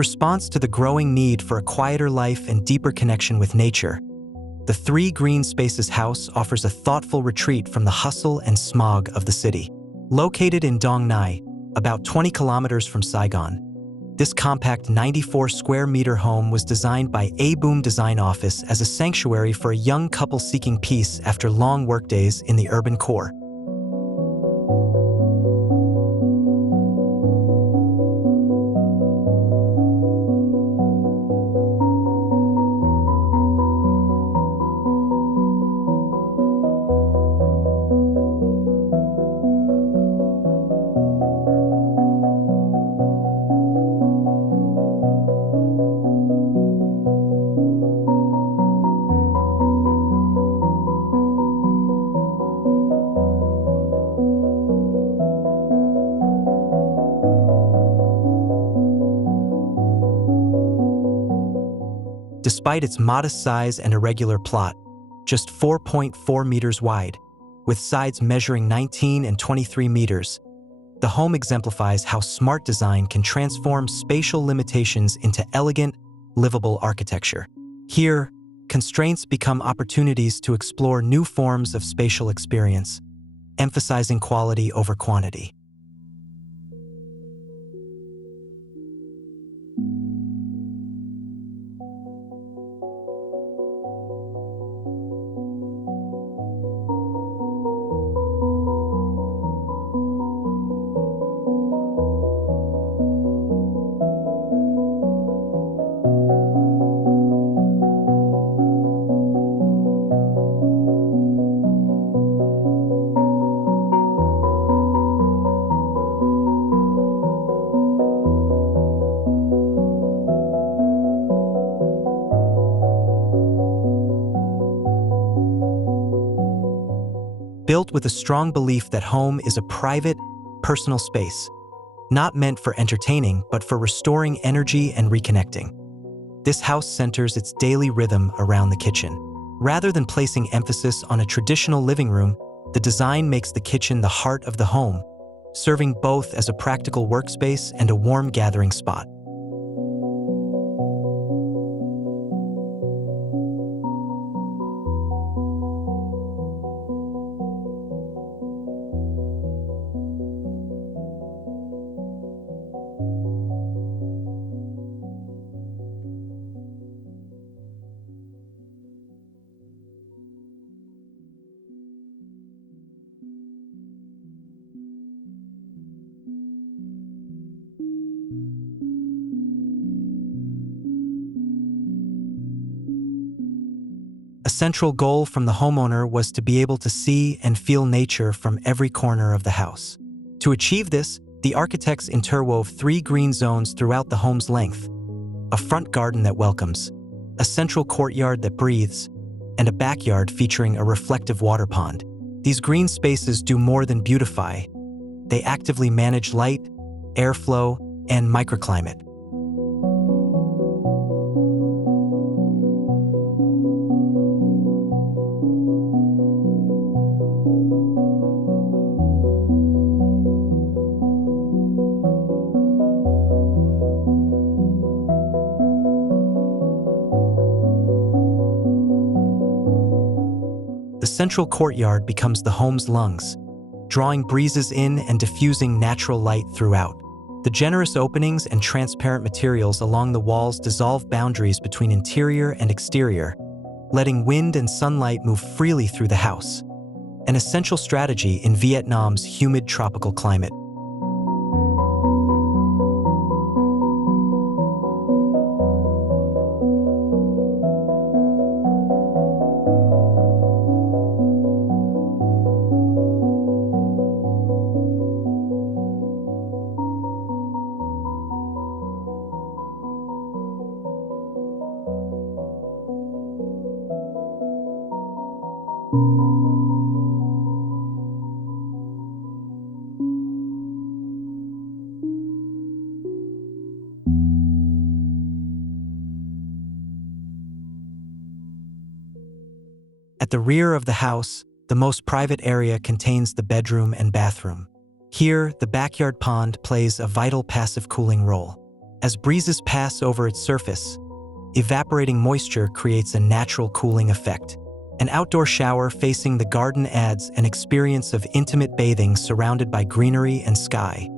response to the growing need for a quieter life and deeper connection with nature, the Three Green Spaces house offers a thoughtful retreat from the hustle and smog of the city. Located in Dong Nai, about 20 kilometers from Saigon, this compact 94-square-meter home was designed by A Boom Design Office as a sanctuary for a young couple seeking peace after long workdays in the urban core. Despite its modest size and irregular plot, just 4.4 meters wide, with sides measuring 19 and 23 meters, the home exemplifies how smart design can transform spatial limitations into elegant, livable architecture. Here, constraints become opportunities to explore new forms of spatial experience, emphasizing quality over quantity. Built with a strong belief that home is a private, personal space, not meant for entertaining, but for restoring energy and reconnecting. This house centers its daily rhythm around the kitchen. Rather than placing emphasis on a traditional living room, the design makes the kitchen the heart of the home, serving both as a practical workspace and a warm gathering spot. A central goal from the homeowner was to be able to see and feel nature from every corner of the house. To achieve this, the architects interwove 3 green zones throughout the home's length: a front garden that welcomes, a central courtyard that breathes, and a backyard featuring a reflective water pond. These green spaces do more than beautify. They actively manage light, airflow, and microclimate. The central courtyard becomes the home's lungs, drawing breezes in and diffusing natural light throughout. The generous openings and transparent materials along the walls dissolve boundaries between interior and exterior, letting wind and sunlight move freely through the house, an essential strategy in Vietnam's humid tropical climate. At the rear of the house, the most private area contains the bedroom and bathroom. Here, the backyard pond plays a vital passive cooling role. As breezes pass over its surface, evaporating moisture creates a natural cooling effect. An outdoor shower facing the garden adds an experience of intimate bathing surrounded by greenery and sky.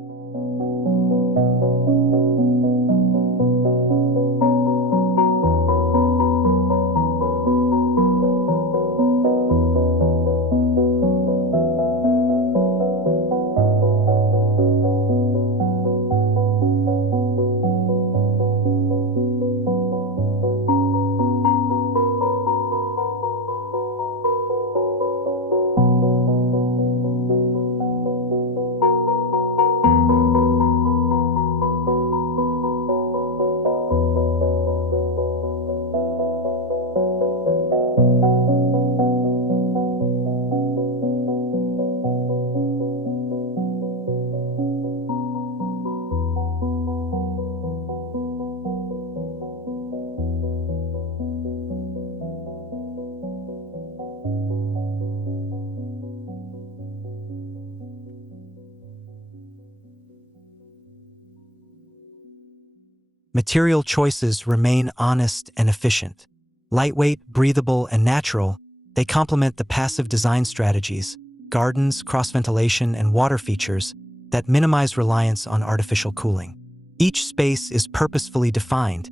Material choices remain honest and efficient. Lightweight, breathable, and natural, they complement the passive design strategies, gardens, cross-ventilation, and water features that minimize reliance on artificial cooling. Each space is purposefully defined,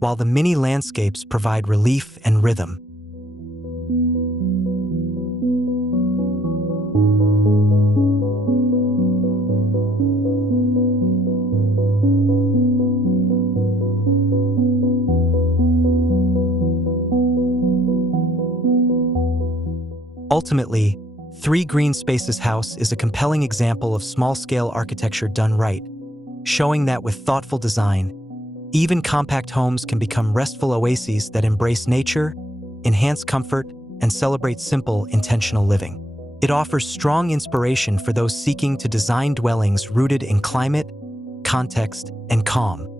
while the mini landscapes provide relief and rhythm. Ultimately, 3 Green Spaces House is a compelling example of small-scale architecture done right, showing that with thoughtful design, even compact homes can become restful oases that embrace nature, enhance comfort, and celebrate simple, intentional living. It offers strong inspiration for those seeking to design dwellings rooted in climate, context, and calm.